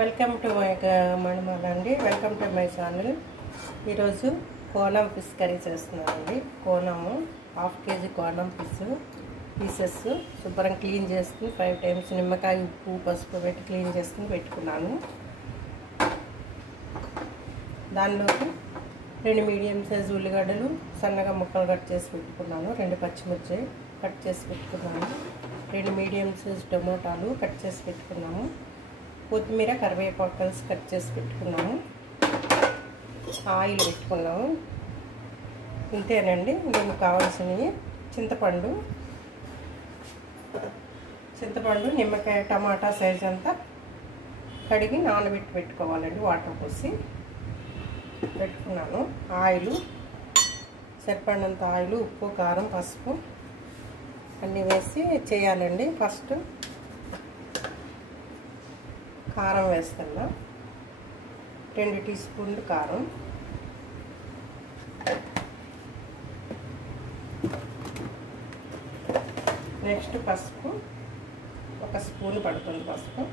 Welcome to my మణిమాల అండి. Welcome to my channel. ఈరోజు కోనం fish curry చేస్తున్నానండి. కోనము 1/2 kg కోనం పీసెస్ శుభ్రం క్లీన్ చేసుకుని 5 times నిమ్మకాయ ఉప్పు పసుపు పెట్టి క్లీన్ చేసుకుని పెట్టుకున్నాను. దానిలోకి 2 మీడియం సైజు ఉల్లిగడ్డలు సన్నగా ముక్కలు కట్ చేసి పెట్టుకున్నాను. 2 పచ్చిమిర్చి కట్ చేసి పెట్టుకున్నాను. 2 మీడియం సైజు టమోటాలు కట్ చేసి పెట్టుకున్నాము. కొత్తిమీర కరివేపాకు కలిసి కట్ చేసి పెట్టుకున్నాము. ఆయిల్ పెట్టుకున్నాము. ఇంతేనండి. దీనికి కావాల్సినవి చింతపండు, నిమ్మకాయ, టమాటా సైజ్ అంతా కడిగి నానబెట్టి పెట్టుకోవాలండి. వాటర్ పోసి పెట్టుకున్నాను. ఆయిల్ సరిపడినంత ఆయిల్, ఉప్పు, కారం, పసుపు అన్నీ వేసి చేయాలండి. ఫస్ట్ కారం వేస్తున్నా. 2 టీ స్పూన్లు కారం, నెక్స్ట్ పసుపు 1 స్పూన్ పడుతుంది. పసుపు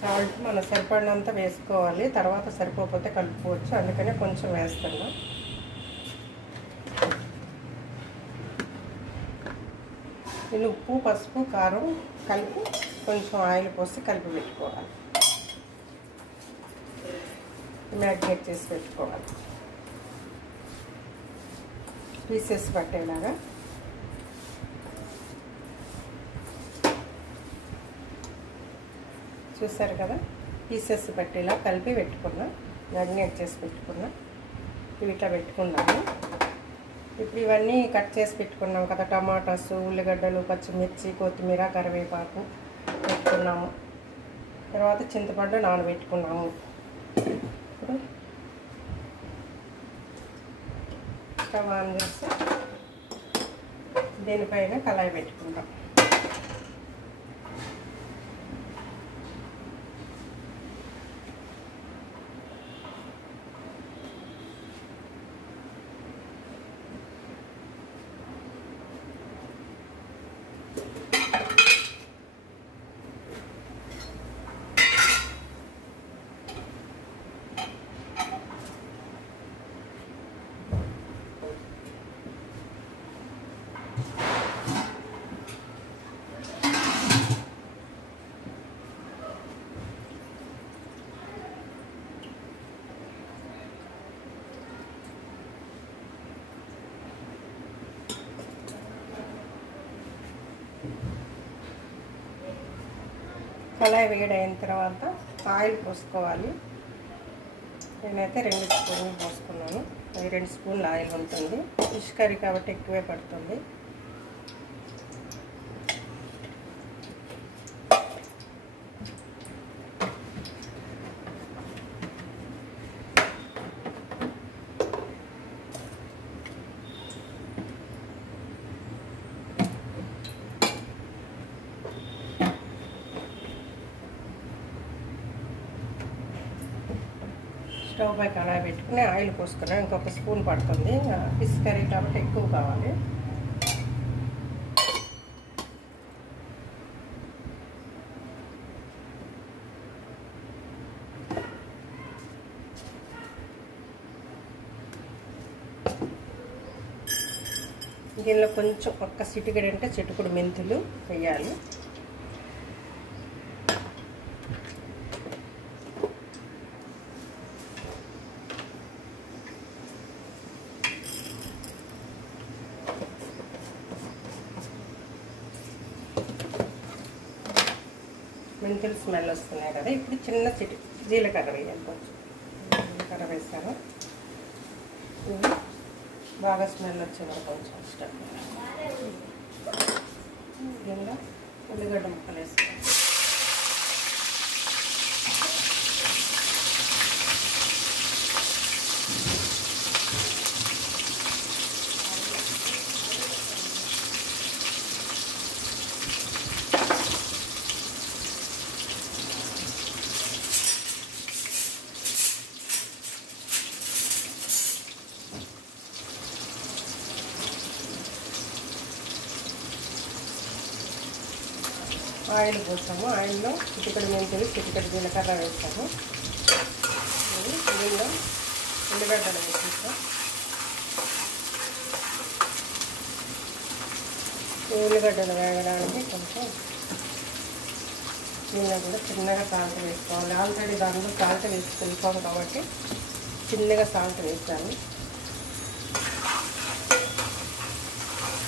సాల్ట్ మన సరిపడినంత వేసుకోవాలి. తర్వాత సరిపోతే కలుపుకోవచ్చు. అందుకనే కొంచెం వేస్తున్నా. ఇది ఉప్పు, పసుపు, కారం కలిపి కొంచెం ఆయిల్ పోసి కలిపి పెట్టుకోవాలి. మ్యారినేట్ చేసి పెట్టుకోవాలి పీసెస్ పట్టేలాగా. చూసారు కదా, పీసెస్ పట్టేలా కలిపి పెట్టుకున్నా, మ్యారినేట్ చేసి పెట్టుకున్నా. ఇవి ఇట్లా పెట్టుకున్నాము. ఇప్పుడు ఇవన్నీ కట్ చేసి పెట్టుకున్నాం కదా, టమాటాస్, ఉల్లిగడ్డలు, పచ్చిమిర్చి, కొత్తిమీర, కరివేపాకు పెట్టుకున్నాము. తర్వాత చింతపండు నానబెట్టుకున్నాము. ఇప్పుడు స్టవ్ ఆన్ చేసి దీనిపైన కళాయి పెట్టుకుంటాం. కళాయి వేడైన తర్వాత ఆయిల్ పోసుకోవాలి. నేనైతే 2 స్పూన్లు పోసుకున్నాను. 2 స్పూన్లు ఆయిల్ ఉంటుంది. ఫిష్ కర్రీ కాబట్టి ఎక్కువే పడుతుంది. స్టవ్ పై కళాయి పెట్టుకుని ఆయిల్ పోసుకున్నాం. ఇంకొక స్పూన్ పడుతుంది. ఫిష్ కర్రీ కాబట్టి ఎక్కువ కావాలి. దీనిలో కొంచెం 1 చిటికెడు అంటే చిటుకుడు మెంతులు వేయాలి. మెంతులు స్మెల్ వస్తున్నాయి కదా. ఇప్పుడు చిన్న జీలకర్ర వేయాలి. కొంచెం జీలకర్ర వేస్తాను. బాగా స్మెల్ వచ్చేవారు కొంచెం ఇష్టం. దీనిలో ఉల్లిగడ్డ ముక్కలు వేస్తాను. ఆయిల్ పోసాము. ఆయిల్లో చిటికెడు మెంతులు, చిటికెడు జీలకర్ర వేస్తాము. దీనిలో ఉల్లిగడ్డలు వేసేస్తాం. ఉల్లిగడ్డలు వేగడానికి కొంచెం దీనిలో కూడా చిన్నగా సాల్ట్ వేసుకోవాలి. ఆల్రెడీ దాంట్లో సాల్ట్ వేసుకుంటాం కాబట్టి చిన్నగా సాల్ట్ వేస్తాను.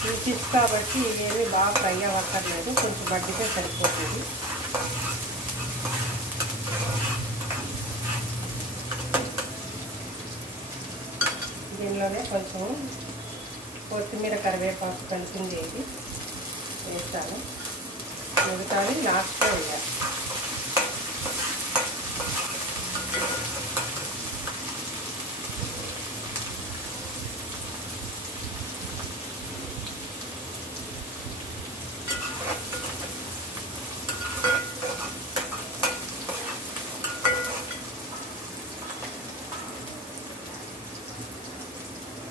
ఈ ఫిష్ కాబట్టి ఏమీ బాగా ఫ్రై అవ్వక్కర్లేదు, కొంచెం మగ్గితే సరిపోతుంది. దీనిలోనే కొంచెం కొత్తిమీర, కరివేపాకు కలిపింది ఇది వేస్తాను. మిగతాది లాస్ట్లో వేయాలి.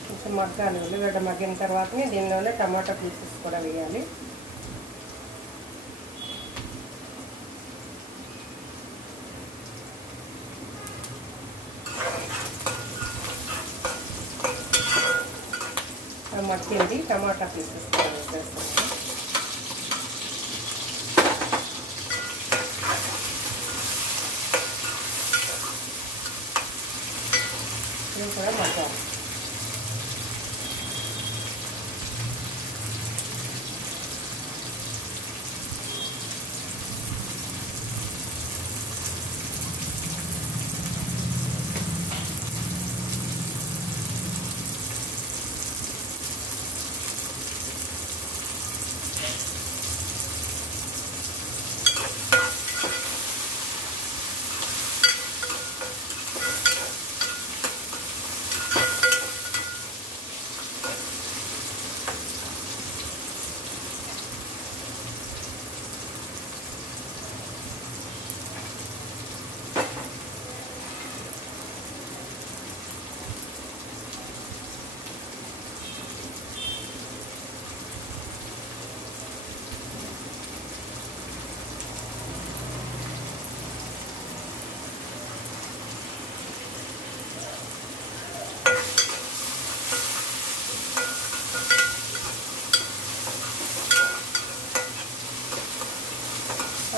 కొంచెం మగ్గాలి. ఉల్లిగడ్డ మగ్గిన తర్వాతనే దీనిలోనే టమాటా పీసెస్ కూడా వేయాలి. మగ్గింది. టమాటా పీసెస్ కూడా వేసేస్తాను. ఇది కూడా మగ్గాలి.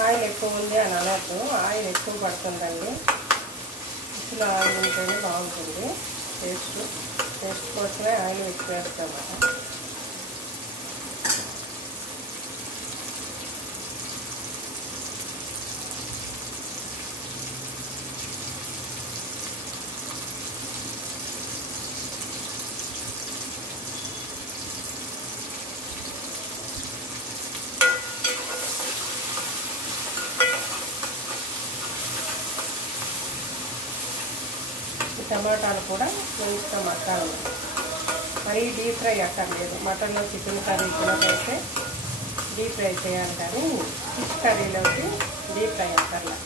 ఆయిల్ ఎక్కువ ఉంది అని అనొద్దు, ఆయిల్ ఎక్కువ పడుతుందండి. ఇట్లా ఆయిల్ ఉంటేనే బాగుంటుంది. టేస్ట్ కోసమే ఆయిల్ ఎక్కువ వేస్తామన్నమాట. టమాటాలు కూడా మంచిగా మగ్గాలి. మరీ డీప్ ఫ్రై అక్కర్లేదు. మటన్లో, చికెన్ కర్రీలోకైతే డీప్ ఫ్రై చేయాలి, కానీ ఫిష్ కర్రీలోకి డీప్ ఫ్రై అక్కర్లేదు.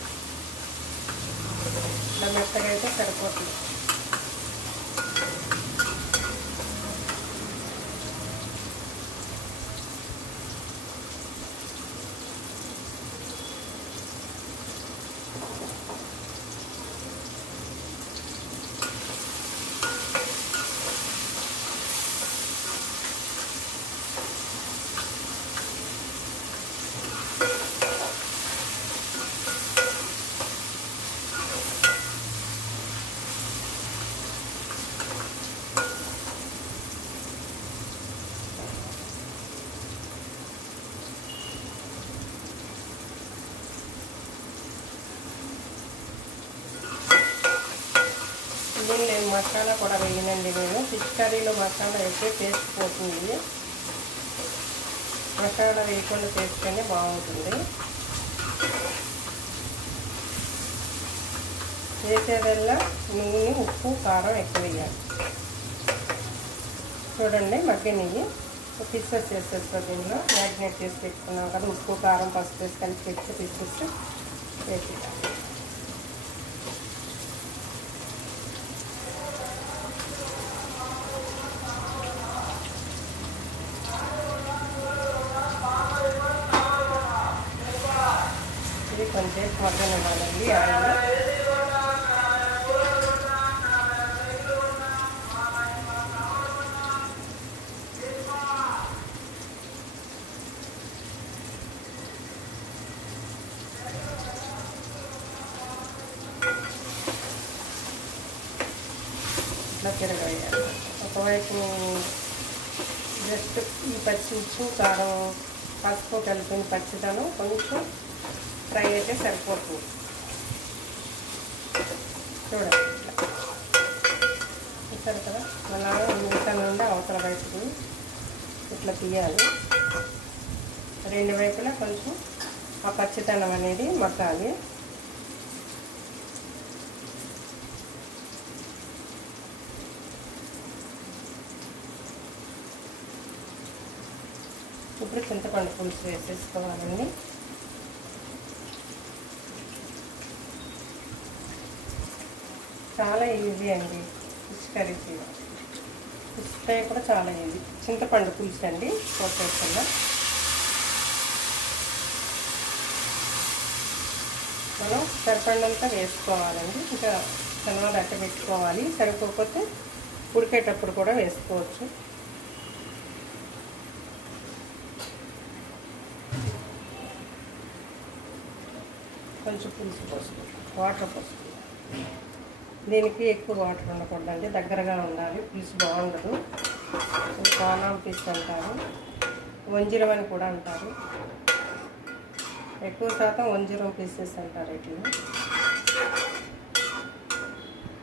ఇలా మెత్తగా అయితే సరిపోతుంది. దీనిలో మసాలా కూడా వేయనండి నేను. ఫిష్ కర్రీలో మసాలా వేస్తే టేస్ట్ పోతుంది. మసాలా వేయకుండా చేస్తేనే బాగుంటుంది. వేసేదల్లా నూనె, ఉప్పు, కారం ఎక్కువ వేయాలి. చూడండి మగ్గినవి పీసెస్ వేసేస్తాం. దీనిలో మ్యారినేట్ చేసి పెట్టుకున్నాం కదా, ఉప్పు, కారం, పసుపు వేసి కలిపి పెట్టి పీసెస్ వేసేయాలి. కొంచెంసేపు మగ్గనివ్వాలండి ఆయిల్. ఇట్లా తిరగవేయాలి. ఒకవైపు జస్ట్ ఈ పచ్చిమిర్చి కారం పసుపు కలిపిన పచ్చిదనం కొంచెం ఫ్రై అయితే సరిపోతుంది. చూడండి చూసారు కదా, అలా మిగతా నుండి అవతల వైపుకు ఇట్లా తీయాలి. రెండు వైపులా కొంచెం ఆ పచ్చిదనం అనేది మగ్గాలి. ఇప్పుడు చింతపండు పులుసు వేసేసుకోవాలండి. చాలా ఈజీ అండి ఫిష్ కర్రీ చేయడం. ఫిష్ ఫ్రై కూడా చాలా ఈజీ. చింతపండు పులుసు అండి పోసేసుకుందాం. మనం సరిపడినంత వేసుకోవాలండి. ఇంకా చనవాలు అట్ట పెట్టుకోవాలి. సరిపోకపోతే ఉడికేటప్పుడు కూడా వేసుకోవచ్చు. కొంచెం పులుసు పోసుకుంటాం, వాటర్ పోసుకుంటాం. దీనికి ఎక్కువ వాటర్ ఉండకూడదండి, దగ్గరగా ఉండాలి. పులుసు బాగుండదు. కాలాం పీస్ అంటారు, వంజిరం అని కూడా అంటారు. ఎక్కువ శాతం వంజిరం పీసెస్ అంటారు వీటిని.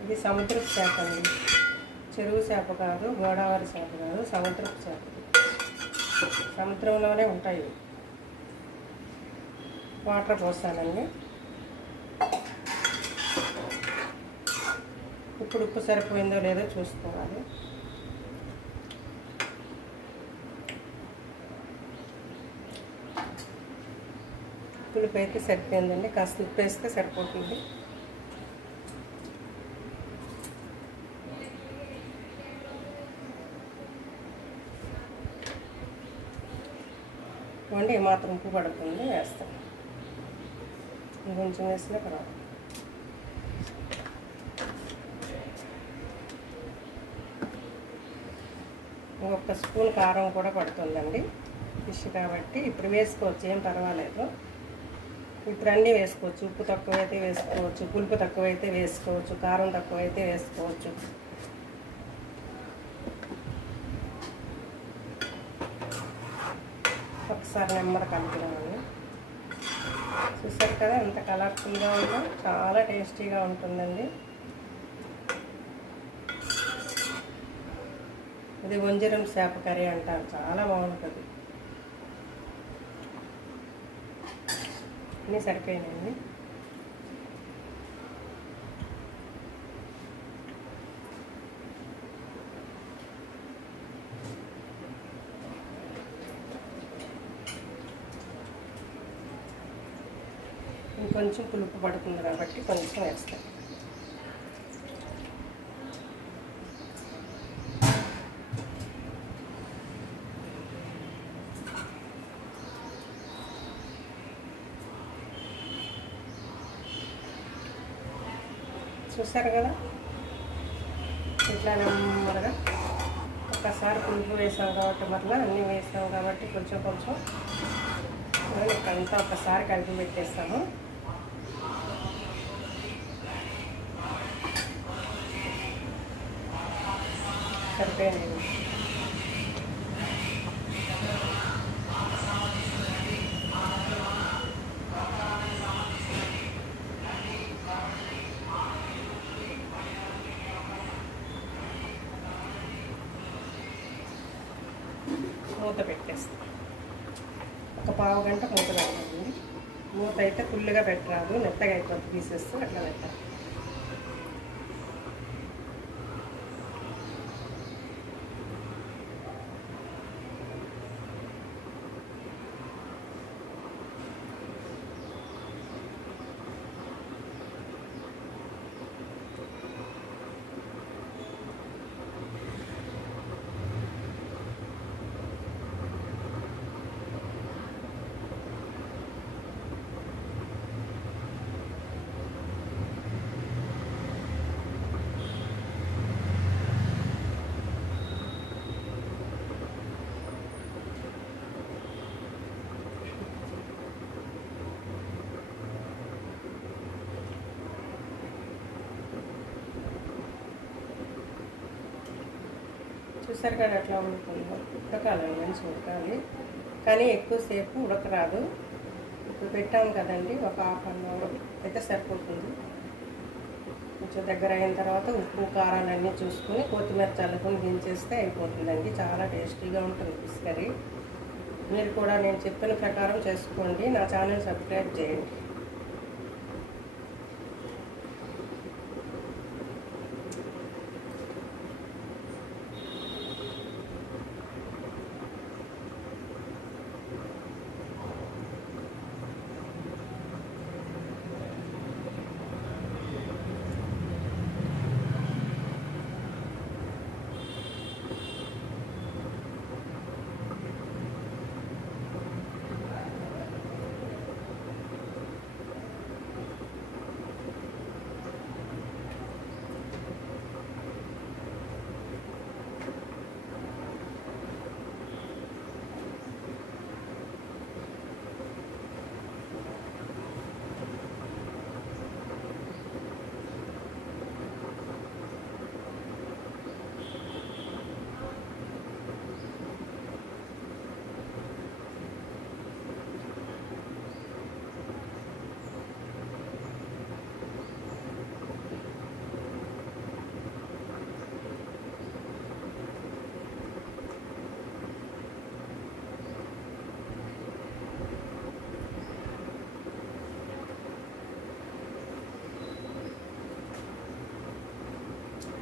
ఇది సముద్రపు చేప అండి, చెరువు చేప కాదు, గోదావరి చేప కాదు, సముద్రపు చేప. సముద్రంలోనే ఉంటాయి. వాటర్ పోసానండి. ఇప్పుడు ఉప్పు సరిపోయిందో లేదో చూసుకోవాలి. పులుపు అయితే సరిపోయిందండి. కాస్త ఉప్పు వేస్తే సరిపోతుంది. వండి మాత్రం ఉప్పు పడుతుంది, వేస్తాం. ఇంకొంచెం వేసినా పర్వాలేదు. ఇంకొక స్పూన్ కారం కూడా పడుతుందండి ఫిష్ కాబట్టి. ఇప్పుడు వేసుకోవచ్చు, ఏం పర్వాలేదు. ఇప్పుడు అన్నీ వేసుకోవచ్చు. ఉప్పు తక్కువైతే వేసుకోవచ్చు, పులుపు తక్కువైతే వేసుకోవచ్చు, కారం తక్కువైతే వేసుకోవచ్చు. ఒకసారి నెమ్మది కలుపుదామని. చూసారు కదా ఎంత కలర్ఫుల్గా ఉందో, చాలా టేస్టీగా ఉంటుందండి. ఇది వంజరం చేప కర్రీ అంటారు, చాలా బాగుంటుంది. అన్నీ సరిపోయినాయండి. ఇంకొంచెం పులుపు పడుతుంది కాబట్టి కొంచెం వేస్తాను. చూసారు కదా, ఇట్లా నెమ్మదిగా ఒక్కసారి పులుపు వేసాం కాబట్టి, మరలా అన్నీ వేసాం కాబట్టి కొంచెం కొంచెం ఇక్కడంతా ఒకసారి కలిపి పెట్టేస్తాము. సరిపోయింది. మూత పెట్టేస్తాం. ఒక పావు గంట మూత పెట్టాలండి. మూత అయితే ఫుల్గా పెట్టరాదు, మెత్తగా అయిపోతుంది పీసెస్, అట్లా పెట్టాలి. చూసారు కదా ఎట్లా ఉడుకుందో. ఉడకాలండి, మంచిగా ఉడకాలి, కానీ ఎక్కువసేపు ఉడకరాదు. ఇప్పుడు పెట్టాము కదండి, ఒక హాఫ్ అన్ అవర్ అయితే సరిపోతుంది. కొంచెం దగ్గర అయిన తర్వాత ఉప్పు కారాలన్నీ చూసుకొని కొత్తిమీర చల్లుకొని దించేస్తే అయిపోతుందండి. చాలా టేస్టీగా ఉంటుంది ఫిష్ కర్రీ. మీరు కూడా నేను చెప్పిన ప్రకారం చేసుకోండి. నా ఛానల్ సబ్స్క్రైబ్ చేయండి.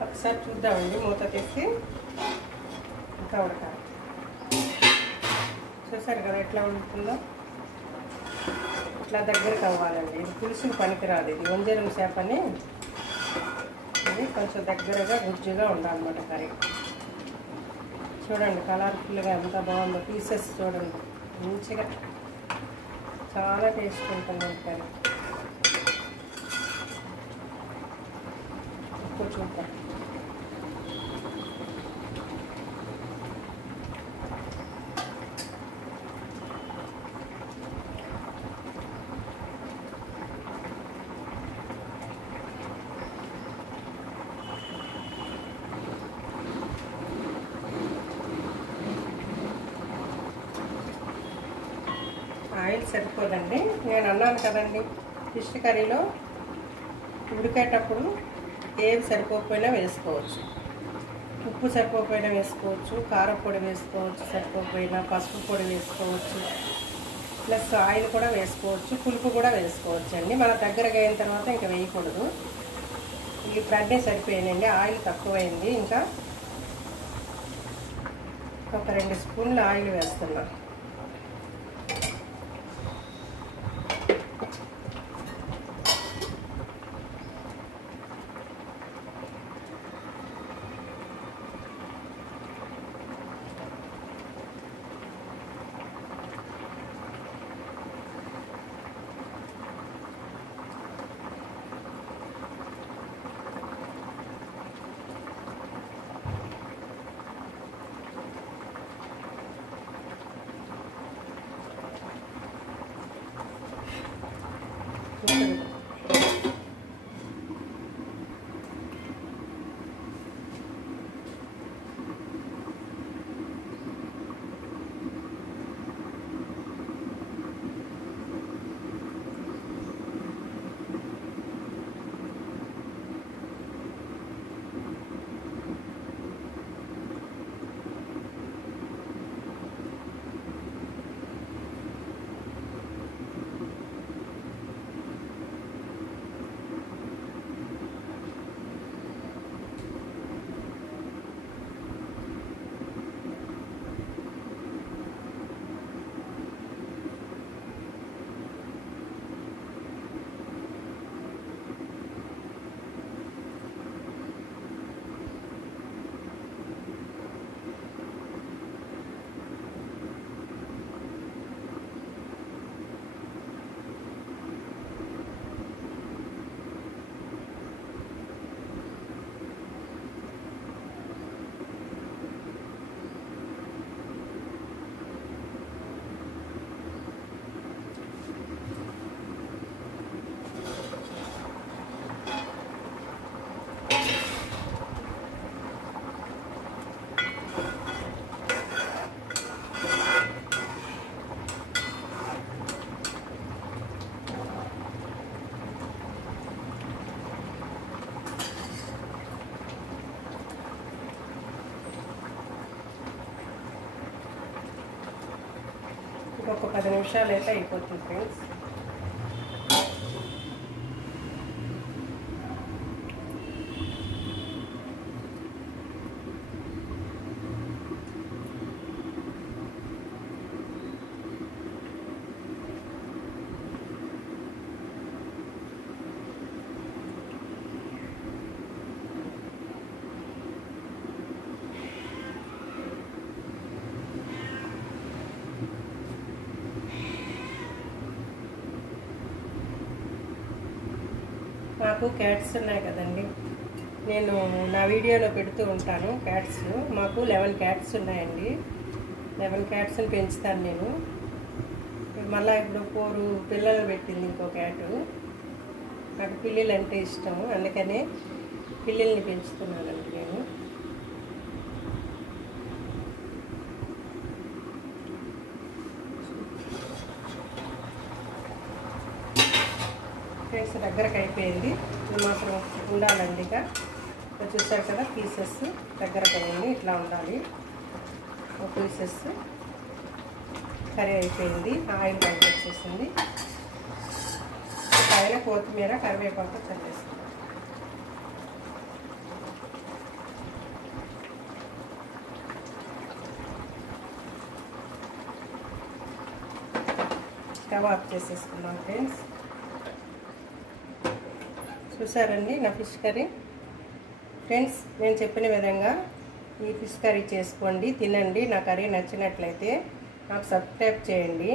ఒకసారి చూద్దామండి, మూత తీసి ఇంకా ఉడకాలి. చూసారు కదా ఎట్లా ఉడుకుతుందో. ఇట్లా దగ్గరికి అవ్వాలండి. ఇది పులుసుకు పనికిరాదు, ఇది వంజరం చేపని. ఇది కొంచెం దగ్గరగా గుజ్జుగా ఉండాలన్నమాట కర్రీ. చూడండి కలర్ఫుల్గా ఎంత బాగుందో. పీసెస్ చూడండి మంచిగా, చాలా టేస్ట్ ఉంటుంది కర్రీ. ఉప్పు చూద్దాం. ఆయిల్ సరిపోదండి. నేను అన్నాను కదండి, ఫిష్ కర్రీలో ఉడికేటప్పుడు ఏవి సరిపోకపోయినా వేసుకోవచ్చు. ఉప్పు సరిపోకపోయినా వేసుకోవచ్చు, కారం పొడి వేసుకోవచ్చు, సరిపోకపోయినా పసుపు పొడి వేసుకోవచ్చు, ప్లస్ ఆయిల్ కూడా వేసుకోవచ్చు, పులుపు కూడా వేసుకోవచ్చు అండి. మన దగ్గరగా అయిన తర్వాత ఇంకా వేయకూడదు. ఇప్పుడు అన్నీ సరిపోయాయండి. ఆయిల్ తక్కువైంది. ఇంకా ఒక 2 స్పూన్లు ఆయిల్ వేస్తున్నా. ఒక 10 నిమిషాలు అయితే అయిపోతుంది ఫ్రెండ్స్. మాకు క్యాట్స్ ఉన్నాయి కదండి, నేను నా వీడియోలో పెడుతూ ఉంటాను క్యాట్స్. మాకు 11 క్యాట్స్ ఉన్నాయండి. 11 క్యాట్స్ని పెంచుతాను నేను. మళ్ళీ ఇప్పుడు 4 పిల్లలు పెట్టింది ఇంకో క్యాటు. నాకు పిల్లులు అంటే ఇష్టం, అందుకనే పిల్లుల్ని పెంచుతున్నానండి నేను. ఫ్రెండ్స్ దగ్గరకు అయిపోయింది, ఇది మాత్రం ఉండాలండి. ఇక చూసారు కదా పీసెస్ దగ్గరకు అయ్యింది, ఇట్లా ఉండాలి. పీసెస్ కర్రీ అయిపోయింది, ఆయిల్ బయట వచ్చేసింది. పైన కొత్తిమీర కరివేపాకు చల్లేస్తుంది. స్టవ్ ఆఫ్ చేసేసుకున్నాం ఫ్రెండ్స్. చూసారండి నా ఫిష్ కర్రీ. ఫ్రెండ్స్ నేను చెప్పిన విధంగా ఈ ఫిష్ కర్రీ చేసుకోండి, తినండి. నా కర్రీ నచ్చినట్లయితే నాకు సబ్స్క్రైబ్ చేయండి,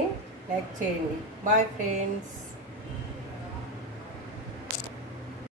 లైక్ చేయండి. Bye friends.